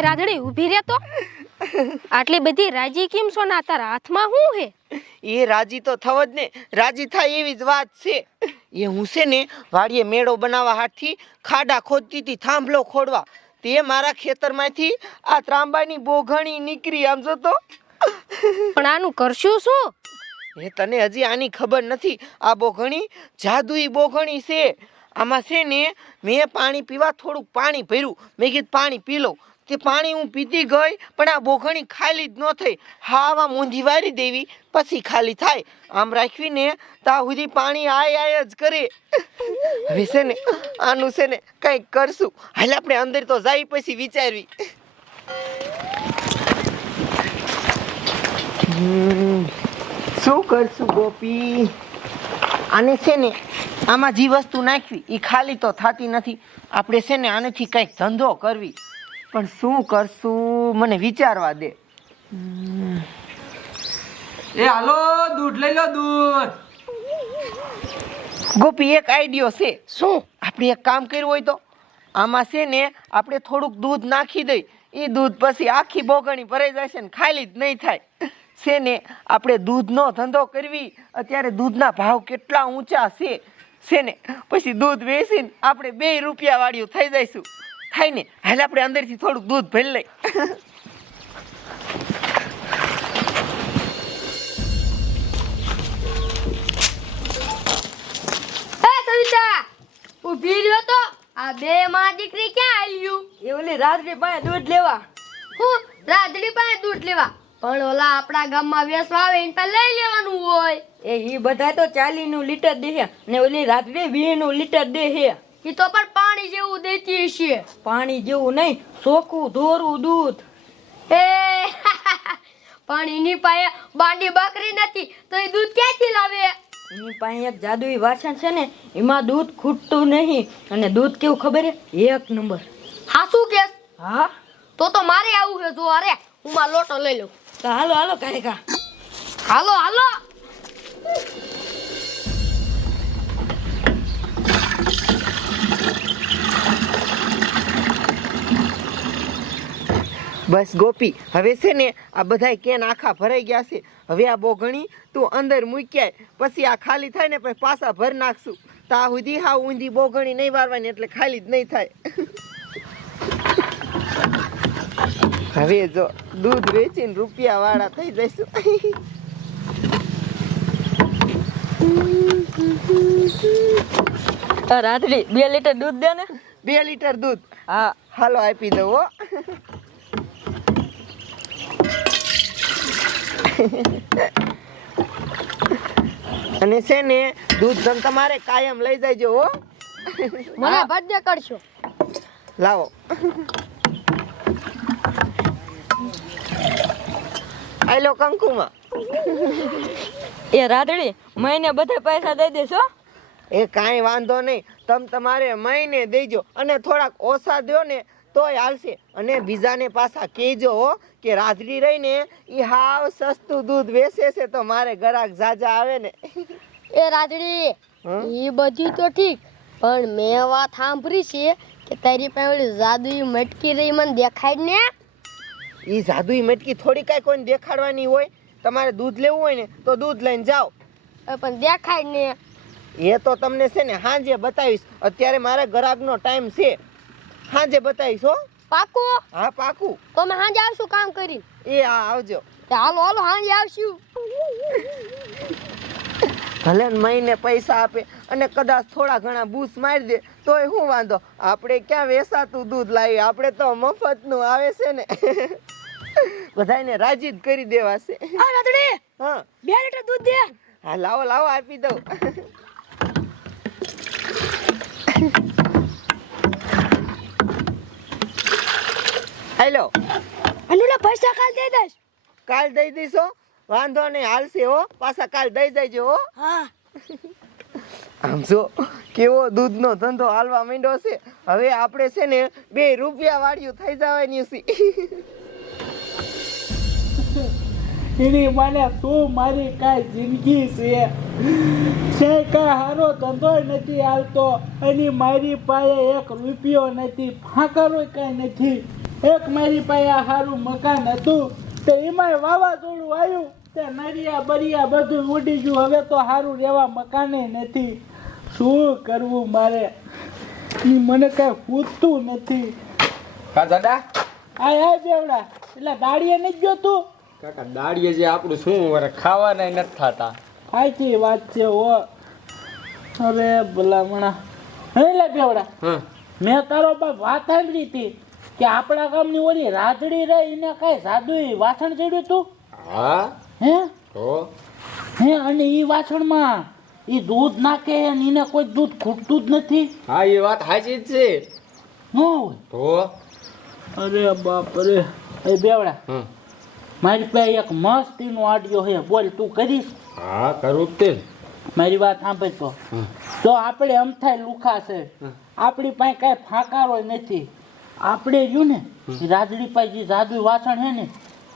ઓય રાધડી ઊભી રહે તો આટલી બધી રાજી કેમ છો ના તારા હાથમાં શું હે એ રાજી તો થવ જ ને રાજી થાય એવી જ વાત છે એ હું છે ને વાડીએ મેળો બનાવવા હાથથી ખાડા ખોદતી હતી થાંભલો ખોડવા તે મારા ખેતરમાંથી આ ત્રાંબાની બોઘણી નીકળી આમ જો તો પણ આનું કરશું શું એ તને હજી આની ખબર નથી આ બોઘણી જાદુઈ બોઘણી છે આમાં છે ને મેં પાણી પીવા થોડુંક પાણી ભર્યું મેં કીધું પાણી પી લઉં તે પાણી હું પીતી ગઈ પણ આ બોઘણી ખાલી જ ન થઈ હાવા મૂંધી વારી દેવી પછી ખાલી થાય આમ રાખવી ને ત્યાં સુધી પાણી આય જ કરે હવે છે ને આનું છે ને કંઈક કરશું હાલ આપણે અંદર તો જાય પછી વિચારવી શું કરશું ગોપી આને છે ને આમાં જે વસ્તુ નાખવી એ ખાલી તો થતી નથી આપણે છે ને આનેથી કંઈક ધંધો કરવી પણ શું કરશું મને વિચારવા દે એ હાલો દૂધ લઈ લો દૂધ ગોપી એક આઈડિયો છે શું આપણે એક કામ કર્યું હોય તો આમાં છે ને આપણે થોડુંક દૂધ નાખી દઈ એ દૂધ પછી આખી બોગણી ભરાઈ જશે ને ખાલી જ નહીં થાય છે ને આપણે દૂધનો ધંધો કરવી અત્યારે દૂધના ભાવ કેટલા ઊંચા છે ને પછી દૂધ વેચીને આપણે 2 રૂપિયા વાળ્યું થઈ જઈશું થાય ને હાલ આપણે અંદરથી થોડુંક દૂધ ભરી લઈ સવિતા ઊભી રહ્યો તો આ બે માં દીકરી ક્યાં આવ્યું એ ઓલી રાત્રી પાસે દૂધ લેવા હું રાધડી પાસે દૂધ લેવા પણ ઓલા આપણા ગામમાં વેસવા આવે એને પાસે લઈ લેવાનું હોય એ ઈ બધા તો 40 નું લીટર દે છે ને ઓલી રાત્રી 20 નું લીટર દે છે ઈ તો પણ પાણી જેવું દેતી છે પાણી જેવું નહીં ચોખ્ખું ધોરું દૂધ એ પણ એની પાસે બાંડી બકરી નથી તો એ દૂધ ક્યાંથી લાવે એની પાસે એક જાદુઈ વાસણ છે ને એમાં દૂધ ખૂટતું નહીં અને દૂધ કેવું ખબર હે 1 નંબર હાસુ કેસ હા તો મારે આવું છે જો અરે હું માં લોટો લઈ લઉં તો હાલો હાલો કાકા હાલો હાલો બસ ગોપી હવે છે ને આ બધાય કેન આખા ભરાઈ ગયા છે હવે આ બોઘણી તું અંદર મૂક્યાય પછી આ ખાલી થાય ને પછી પાછા ભર નાખશું તા સુધી હા ઊંધી બોઘણી નહીં વારવાની એટલે ખાલી જ નહીં થાય હવે જો દૂધ વેચીને રૂપિયા વાળા થઈ જઈશું રાત્રી 2 લીટર દૂધ દે ને 2 લીટર દૂધ હા હાલો આપી દઉં હો અને છે ને દૂધ ધન તમારે કાયમ લઈ જાયજો હો મને ભજ્ય કરશો લાવો આલો કંકુમાં એ રાત્રી મહિને બધા પૈસા દઈ દેશો એ કાંઈ વાંધો નહીં તમારે મહિને દેજો અને થોડાક ઓછા દો ને તોય હાલશે અને બીજાને પાછા કહેજો હો કે રાત્રી રહીને એ હાવ સસ્તું દૂધ વેચે છે તો મારે ગ્રાહક જાજા આવે ને એ રાધડી ઈ બધું તો ઠીક પણ મેં વાત સાંભળી છે કે તારી પાસે ઓલી જાદુઈ મટકી રહી મને દેખાડ ને એ જાદુઈ મટકી થોડી કાંઈ કોઈને દેખાડવાની હોય તમારે દૂધ લેવું હોય ને તો દૂધ લઈને જાઓ પણ દેખાડ ને એ તો તમને છે ને સાંજે બતાવીશ અત્યારે મારે ગ્રાહકનો ટાઈમ છે સાંજે બતાવીશ હો પાકું હા પાકું તો મેં સાંજે આવશું કામ કરીને એ હા આવજો હાલો હાલો સાંજે આવશું ભલે ને મહિને પૈસા આપે અને કદાચ થોડા ઘણા બૂસ મારી દે તોય શું વાંધો આપણે ક્યાં વેસાતું દૂધ લાવીએ આપણે તો મફતનું આવે છે ને બધાને રાજી જ કરી દેવાશે આ રાધડી હા 2 લીટર દૂધ દે હા લાવો લાવો આપી દઉં હેલો અનુલા પૈસા કાલ દે દઈશ કાલ દઈ દઈશો વાંધો નહીં હાલશે હો પાછા કાલ દઈ જજો હો હા આમ જો કેવો દૂધનો ધંધો હાલવા માંડ્યો છે હવે આપણે છે ને 2 રૂપિયા વાળ્યું થઈ જવાની છે એની મને તું મારી કાંઈ જિંદગી છે કાંઈ સારો ધંધો નથી હાલતો અને મારી પાસે 1 રૂપિયો નથી ફાંકરો કાંઈ નથી એક મારી પાસે આ સારું મકાન હતું તે એમાંય વાવાઝોડું આવ્યું તે નરિયા બરિયા બધું ઉડી ગયું. હવે તો સારું રહેવા મકાને નથી. શું કરવું મારે? ઈ મને કઈ પૂછતું નથી. કા દાદા આ બેવડા એટલે દાડીએ નથી ગયો તું? કાકા દાડીએ જે આપણું શું વરે ખાવાના નથી થતા. સાચી વાત છે હો. અરે ભલામણા એટલે બેવડા હા મેં તારો બાપ વાત સાંભળી હતી કે આપણા ગામની ઓલી રાધડી રહે એને કઈ જાદુ વાસણ ચડ્યું તું? હા હે તો હે અને ઈ વાસણમાં ઈ દૂધ નાખે અને એને કોઈ દૂધ ખૂટતું જ નથી. હા એ વાત સાચી જ છે. ન હોય તો અરે બાપ રે. એ બેવડા હમ મારી પાસે એક મસ્તીનો આડિયો છે, બોલ તું કરીશ? હા કરું જ તે. મારી વાત સાંભળ તો હમ. તો આપણે અમથાય લુખા છે, આપણી પાસે કાંઈ ફાંકારો નથી. આપણે રહ્યું ને ઈ રાધડી પાસે જે જાદુ વાસણ છે ને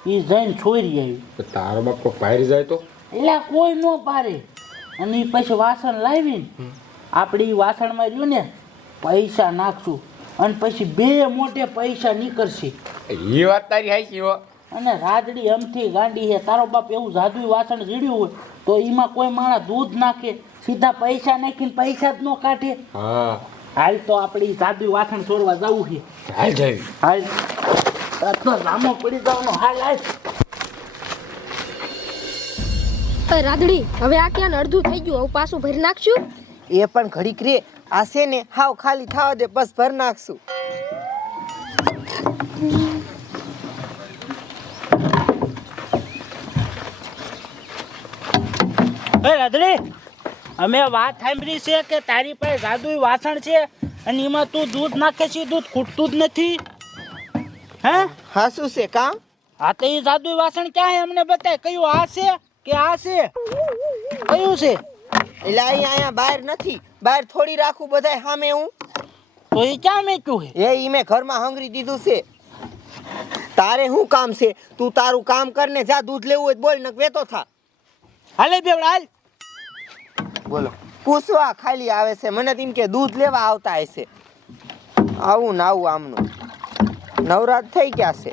એ જઈને છોરી આવી. તો તારો બાપ કોઈ પારી જાય તો એટલે કોઈ ન પારે. અને ઈ પછી વાસણ લાવીને આપણે ઈ વાસણમાં રહ્યું ને પૈસા નાખશું અને પછી બે મોટે પૈસા નીકળશે. એ વાત તારી હાચી હો. અને રાધડી અમથી ગાંડી છે. તારો બાપ એવું જાદુઈ વાસણ જીડ્યું હોય તો એમાં કોઈ માણસ દૂધ નાખે સીધા પૈસા નાખીને પૈસા જ ન કાઢે. હા હાલ તો આપણે ઈ જાદુઈ વાસણ છોડવા જવું છે. ચાલ જાવી. હાલ આટલો લાંબો પડી જવાનો. હાલ હાલ. રાધડી હવે આ ક્યાં અડધું થઈ ગયું, હવે પાછું ભરી નાખશું. એ પણ ઘડીક રે. આ છે ને હાવ ખાલી થવા દે, બસ ભર નાખશું. એ રાધડી અમે વાત સાંભળી છે કે તારી પાસે જાદુઈ વાસણ છે અને એમાં તું દૂધ નાખે છે, દૂધ ખૂટતું જ નથી. હે હા શું છે કામ? હા તો એ જાદુઈ વાસણ ક્યાં છે અમને બતાય. કયું આ છે કે આ છે? કયું છે? એટલે અહીંયા બહાર નથી, બહાર થોડી રાખું બધાય સામે હું. તો એ ક્યાં મેચ્યું છે? ઈ મેં ઘરમાં હંગરી દીધું છે. તારે શું કામ છે? તું તારું કામ કરને જા. દૂધ લેવું હોય તો બોલ, નક વેતો થા. હાલે બેવડા હાલ. બોલો પૂછવા ખાલી આવે છે. મને તેમ કે દૂધ લેવા આવતા હશે. આવું ને આવું આમનું નવરાત થઈ ગયા છે.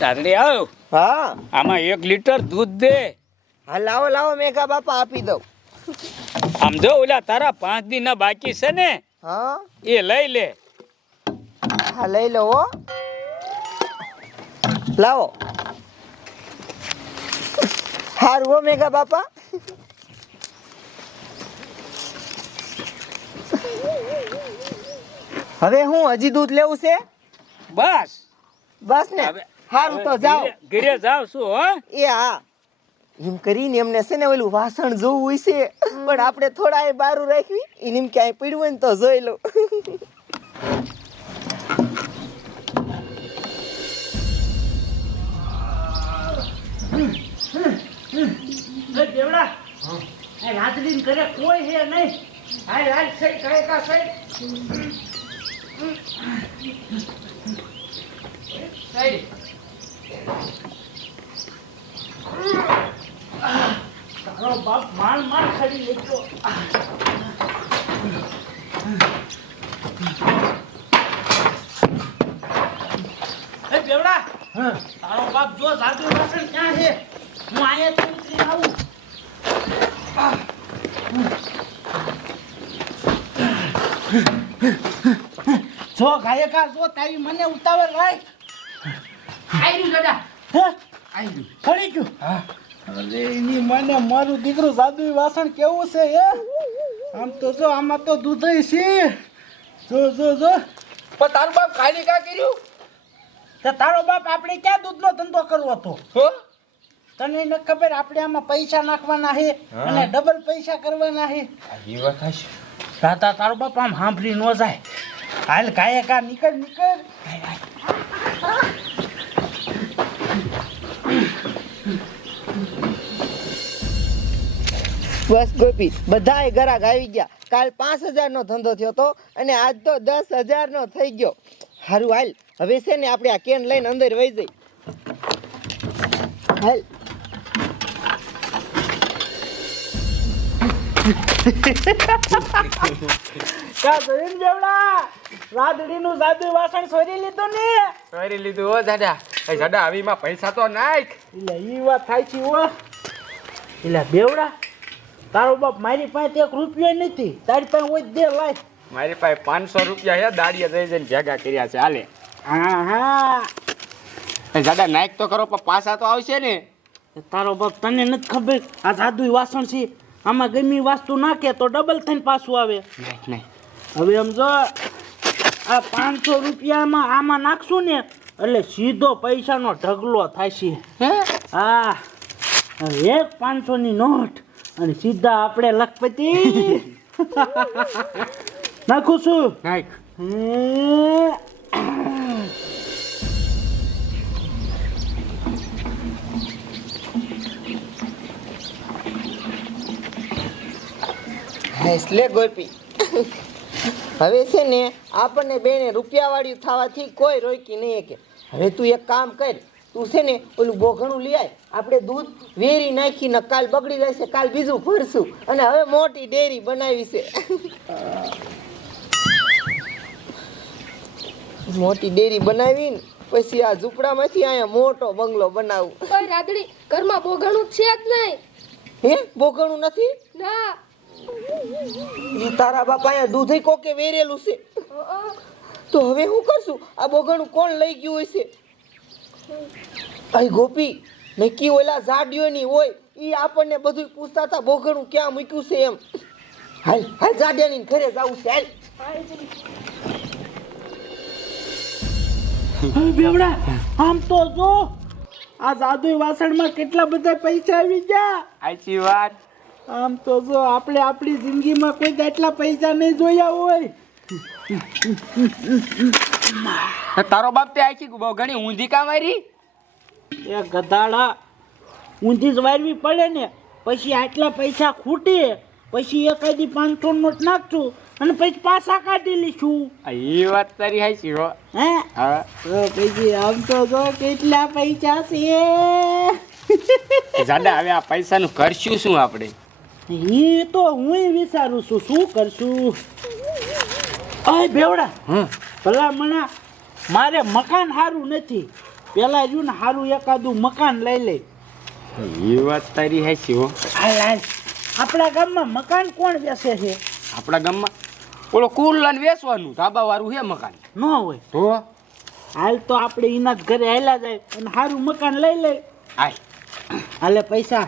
દાદડી આવ, હા આમાં 1 લીટર દૂધ દે. હા લાવો લાવો મેઘા બાપા, આપી દઉં. આમ જો ઓલા તારા 5 દિન બાકી છે ને હા એ લઈ લે. હા લઈ લો હો. લાવો. હારું હો મેઘા બાપા. હવે હું હજી દૂધ લેવું છે? બસ બસ ને. હવે- હારું તો જાઓ. ઘરે જાવ છું હો. એ હા એમ કરીને એમને છે ને ઓલું વાસણ જોવું હોય છે, પણ આપણે થોડા એ બારું રાખવી. એને એમ ક્યાંય પડ્યું હોય ને તો જોઈ લો. બેવડા આ રાધડીને ઘરે કોઈ છે નહીં. હાલ હાલ સઈ કાય કા સઈ. સઈ તારો બાપ માર માર ખરી લેજો. એ બેવડા તારો બાપ જો જાદુ વાસણ ક્યાં છે? હું અહીંયા ઉતરી આવું. જો ગાયકા જો તારી મને ઉતાવળ રાખ. આયરું દાદા. હે આયરું ખડી ગયું. હા અરે એની મને મારું દીકરું જાદુઈ વાસણ કેવું છે હે? આમ તો જો આમાં તો દૂધય છે. જો જો જો. પણ તારું બાપ ખાલી કા કર્યું? તો તારો બાપ આપણે ક્યાં દૂધનો ધંધો કરવો હતો? હો તને ન ખબર આપણે આમાં પૈસા નાખવાના છે અને ડબલ પૈસા કરવાના છે. એ વાત હાચી. દાદા તારો બાપ આમ સાંભળી ન જાય. હાલ ગાયકા નીકળ નીકળ. બસ ગોપી, બધાય ગરાક આવી ગયા. કાલ 5000 નો ધંધો થયો તો અને આજ તો 10000 નો થઈ ગયો. હારું હાલ હવે છે ને આપણે આ કેન લઈને અંદર વહી જઈ. હાલ કા જોયું ને બેવડા રાદડીનું જાદુ વાસણ છોરી લીધું ને કરી લીધું હો દાદા. એ દાદા હવીમાં પૈસા તો નાખ. એટલે ઈ વાત થાય છે હો. એટલે બેવડા તારો બાપ મારી પાસે 1 રૂપિયો નથી, તારી પાસે હોય દે લાય. મારી પાસે 500 રૂપિયા છે, દાડીએ જઈ જઈને ભેગા કર્યા છે. હાલે હા હા એ દાદા નાખ તો કરો, પણ પાછા તો આવશે ને. તારો બાપ તને નથી ખબર આ જાદુઈ વાસણ છે, આમાં ગમે વસ્તુ નાખે તો ડબલ થઈને પાછું આવે. નાખ નાખ. હવે સમજો આ 500 રૂપિયામાં આમાં નાખશું ને એટલે સીધો પૈસાનો ઢગલો થશે. હા એક 500 ની નોટ અને સીધા આપણે લખપતિ નાખું છું. નાખ. લે ગોપી, હવે છે ને આપણને બેને રૂપિયાવાળી થવાથી કોઈ રોકી નહીં કે. હવે તું એક કામ કર, તું છે ને ઓલું બોઘણું લઈ આય, આપણે દૂધ વેરી નાખીને કાલ બગડી જશે, કાલ બીજું ભરશું અને હવે મોટી ડેરી બનાવી છે. મોટી ડેરી બનાવીને પછી આ ઝૂંપડામાંથી અહીંયા મોટો બંગલો બનાવું. ઓય રાદડી, ઘરમાં બોઘણું છે જ નહીં. હે બોઘણું નથી? ના. એ તારા બાપા અહીંયા દૂધ કોકે વેરેલું છે, તો હવે શું કરશું? આ બોઘણું કોણ લઈ ગયું હોય છે? અરે ગોપી, નક્કી ઓલા ઝાડિયોની હોય ઈ આપણને બધું પૂછતા હતા બોઘણું ક્યાં મૂક્યું છે એમ. હાલ હાલ ઝાડિયાની ઘરે જાવું છે, હાલ. બેવડા આમ તો જો આ જાદુઈ વાસણમાં કેટલા બધા પૈસા આવી ગયા. સાચી વાત. આમ તો જો આપણે આપણી જિંદગીમાં કોઈ આટલા પૈસા નહીં જોયા હોય. તારો બાપ તે આખી બહુ ઘણી ઊંધી કામ મારી. એ ગધાડા ઊંધી જ વારવી પડે ને, પછી આટલા પૈસા ખૂટે પછી એકાદી 500 નોટ નાખશું અને પછી પાછા કાઢી લઈશું. એ વાત તારી સાચી હો. હે હા તો પછી આમ તો જો કેટલા પૈસા છે. દાદા હવે આ પૈસાનું કરશું શું આપણે? એ તો હું વિચારું છું શું કરશું. અય બેવડા, ભલા મણા મારે મકાન સારું નથી, પેલા જો ને સારું એકાદું મકાન લઈ લે. એ વાત તારી સાચી હો. હાલ હાલ, આપણા ગામમાં મકાન કોણ વેચે છે? આપણા ગામમાં ઓલો કુલન વેચવાનું ધાબા વાળું છે મકાન. ન હોય તો હાલ તો આપણે એના જ ઘરે હાલ્યા જાય અને સારું મકાન લઈ લે. આય હાલે પૈસા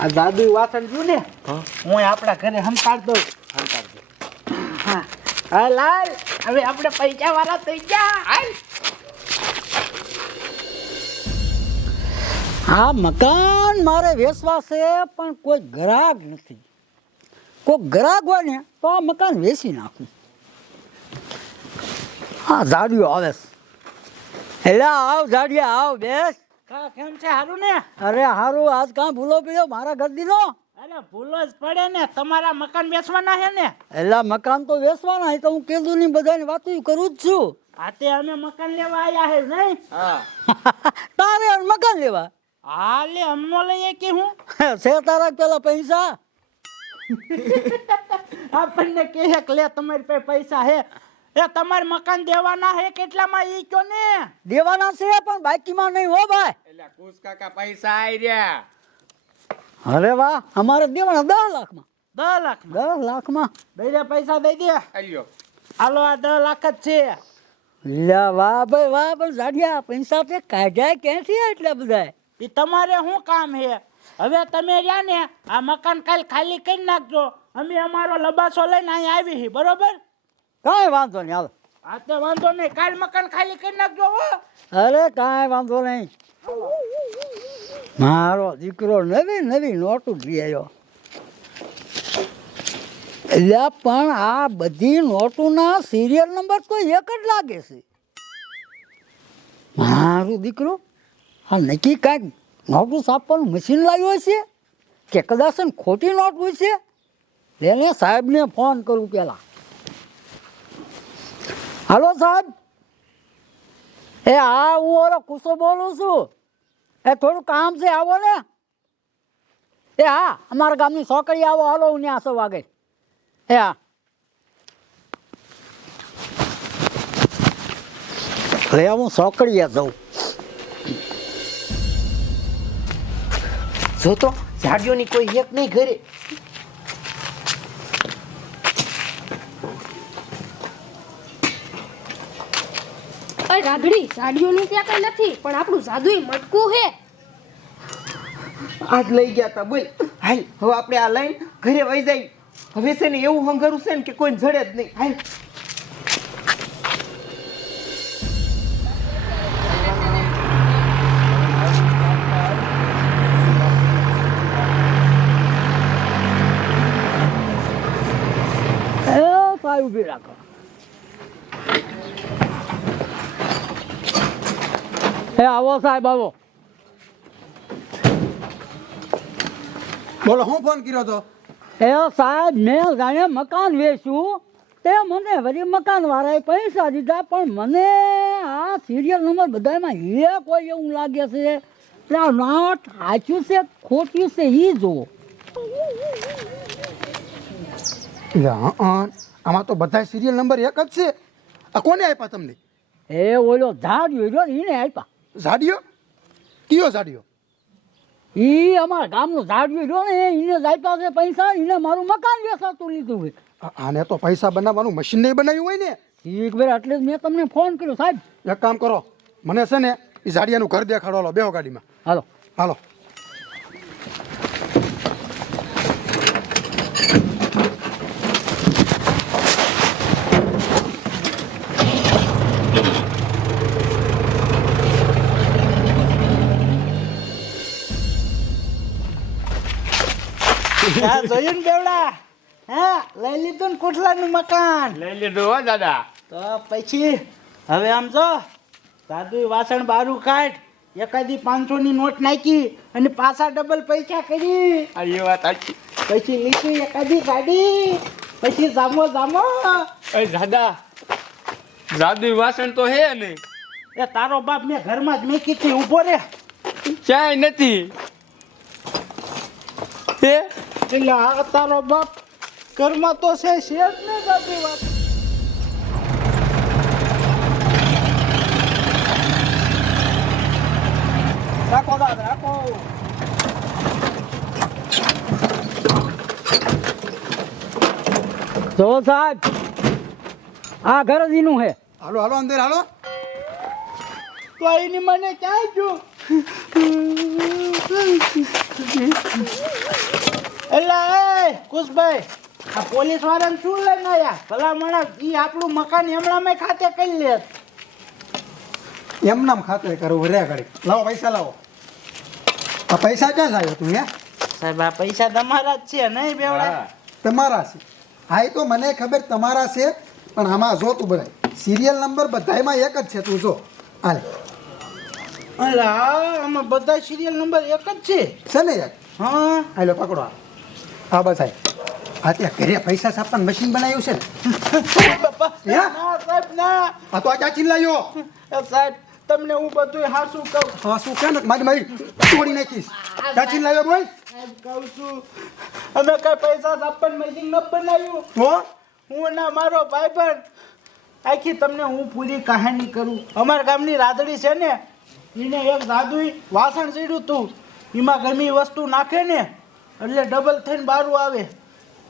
આ જાદુઈ વાસણ જો ને હું આપણા ઘરે સંતાડ દઉં. હા હાલ હાલ, હવે આપણે પૈસા વાળા થઈ ગયા. હાલ આ મકાન મારે વેચવા છે પણ કોઈ ગ્રાહક નથી. કોઈ ગ્રાહક હોય ને તો આ મકાન વેચી નાખું. હા ઝાડિયો આવે છે. એટલે આવ ઝાડિયા આવ, બેસ. કા કેમ છે? સારું ને? અરે હારું, આજ કાં ભૂલો પડ્યો મારા ગરદીનો? અરે ભૂલો જ પડે ને, તમારા મકાન વેચવાના છે ને? એટલે મકાન તો વેચવાના છે તો હું કીધું નહીં, બધાની વાતો કરું જ છું. હાતે અમે મકાન લેવા આવ્યા છે નહીં? તારે મકાન લેવા? હા લે, અમનો લઈએ કે હું છે તારા પેલા પૈસા? આપણને કહે લે તમારી પાસે પૈસા હે, એ તમારે મકાન દેવાના હે કેટલામાં ઈ કયો ને? દેવાના છે પણ બાકીમાં નહીં હો ભાઈ. એટલે કુસ કાકા પૈસા આવી રહ્યા. અરે વાહ, અમારે દેવાના 10 લાખમાં. 10 લાખમાં? 10 લાખમાં દઈ દે પૈસા, દઈ દે. આલ્યો. હાલો આ 10 લાખ જ છે. લે વાહ ભાઈ વાહ, પણ ઝાડિયા પૈસા તે કાઢ્યા ક્યાંથી એટલા બધા? ઈ તમારે શું કામ હે? હવે તમે રહ્યા ને આ મકાન કાલ ખાલી કરી નાખજો, અમે અમારો લબાસો લઈને અહીંયા આવી હી, બરોબર? કાંઈ વાંધો નહીં, હાલો. હા તો વાંધો નહીં, કાલ મકાન ખાલી કરી નાખજો હો. અરે કાંઈ વાંધો નહીં. મારો દીકરો નવી નવી નોટું લઈ આવ્યો. એટલે પણ આ બધી નોટોના સિરિયલ નંબર તો એક જ લાગે છે. મારું દીકરો આ નક્કી કાંઈક નોટું છાપવાનું મશીન લાવ્યું હશે કે કદાચ ખોટી નોટ હોય છે. એને સાહેબને ફોન કરું પેલા. હાલો સાહેબ. એ હા, હું ઓલો કુસો બોલું છું. એ થોડું કામ છે, આવો ને. એ હા અમારા ગામની છોકરી આવો હાલો હું ત્યાં સૌ આગળ એ હા લે હું છોકરીએ જઉં જો તો ઝાડીઓની કોઈ એક નહીં ઘરે. અરે રાધડી સાડીઓની ત્યાં કઈ નથી પણ આપણું જાદુઈ મટકું હે. આજ લઈ ગયા તા બોલ. હાલ હવે આપણે આ લઈને ઘરે વહી જાય. હવે છે ને એવું હંગારું છે ને કે કોઈ જડે જ નહીં. હાલ એ સાહેબ ઊભી રાખો એ આવો સાહેબ આવો બોલો હું ફોન કર્યો તો એ સાહેબ મેં જાણે મકાન વેચ્યું તે મને વળી મકાન વાળાએ પૈસા દીધા પણ મને આ સિરિયલ નંબર બધામાં એ કોઈ એવું લાગે છે કે આ નોટ સાચું છે ખોટ્યું છે એ જુઓ આમાં તો બધા સિરિયલ નંબર એક જ છે. આ કોને આપ્યા તમને? એ ઓલો ઝાડ્યો રહ્યો ને એને આપ્યા ઝાડીઓ? કયો ઝાડીઓ? એ અમારા ગામનો ઝાડ્યો રહ્યો ને એને જ આપ્યા છે પૈસા એને મારું મકાન વેચાતું લીધું હોય આને તો પૈસા બનાવવાનું મશીન નહીં બનાવ્યું હોય ને. એક વાર એટલે જ મેં તમને ફોન કર્યો સાહેબ. એક કામ કરો, મને છે ને એ ઝાડિયાનું ઘર દેખાડો. હાલો બેહો ગાડીમાં. હાલો હાલો. જોયું ને બેવડા? હા, લઈ લીધું ને કોટલાનું મકાન. લઈ લીધું હો દાદા. તો પછી હવે આમ જો સાદું વાસણ બારું કાઢ, એકાદી 500 ની નોટ નાખી અને પાછા ડબલ પૈસા કરી, આ એ વાત સાચી. પછી લીધી એકાદી ગાડી, પછી જામો એ દાદા જાદુ વાસણ તો હે ને એ તારો બાપ મેં ઘરમાં જ મેકી હતી, ઊભો રે. ક્યાંય નથી હે. એટલે આ તારો બાપ ઘરમાં તો છે જ ને સાદી વાત. રાખો દાદા રાખો. જો સાહેબ આ ઘર જ એનું છે. હાલો હાલો અંદર હાલો. તો એની મને ક્યાં ગયું? એટલે એ કુશભાઈ, આ પોલીસ વાળાને શું લઈને આવ્યા? ભલા માણસ ઈ આપણું મકાન એમણામાં ખાતે કરી લે. એમ નામ ખાતે કરવું રે ગાડી. લાવો પૈસા લાવો. આ પૈસા ક્યાં લાવ્યો તું? હે સાહેબ આ પૈસા તમારા જ છે નહીં બેવડા? તમારા છે. હા એ તો મને ખબર તમારા છે, પણ આમાં જો તું બધા સિરિયલ નંબર બધાયમાં એક જ છે. તું જો હાલે અલા આમાં બધા સિરિયલ નંબર એક જ છે. છે ને યાર? હા હાલો પકડો આ. હા બસ આ ત્યાં ઘરે પૈસા છાપવાનું મશીન બનાવ્યું છે ને? બાપા હે? ના સાહેબ ના. આ તો આ ક્યાંથી લાવ્યો? એ સાહેબ તમને હું બધું હાસું કહું. હા શું કે મારી મારી તોડી નાખીશ. ક્યાંથી લાવ્યો બોલ? સાહેબ કહું છું, અમે કઈ પૈસા છાપવાનું મશીન ન બનાવ્યું. તો હું ના મારો ભાઈબંધ આખી તમને હું પૂરી કહાની કરું. અમારા ગામની રાધડી છે ને, એને એક જાદુઈ વાસણ ચડ્યું હતું. એમાં ગમે એ વસ્તુ નાખે ને એટલે ડબલ થઈને બારું આવે.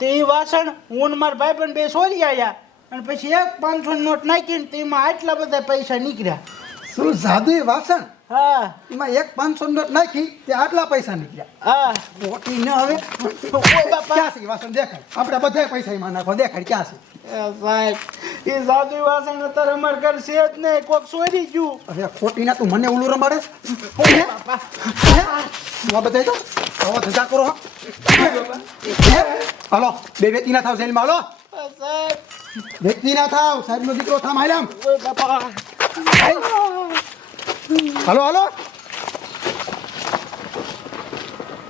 તે એ વાસણ હું ને મારા ભાઈબંધ બે ચોરી આવ્યા અને પછી એક 500 ની નોટ નાખીને તેમાં આટલા બધા પૈસા નીકળ્યા. શું જાદુઈ વાસણ? હા એમાં એક 500 નોટ નાખી તે આટલા પૈસા નીકળ્યા. હા. મોટી ન હવે ઓય બાપા. ક્યાં છે વાસણ? દેખાય. આપણે બધા પૈસા એમાં નાખો. દેખાય ક્યાં છે? એ સાહેબ એ જાદુઈ વાસણ અત્યારે અમારા ઘર છે જ નહીં, કોક ચોરી ગયું. હવે ખોટી ના તું મને ઉલું રમાડે? બાપા આ બધા તો આવો ધજા કરો. હે? હાલો બે વ્યક્તિ ના થાવ જેલમાં. હાલો સાહેબ. વ્યક્તિ ના થાવ. સાહેબ નો દીકરો થામ. હાલ આમ. ઓય બાપા. હાલો હાલો.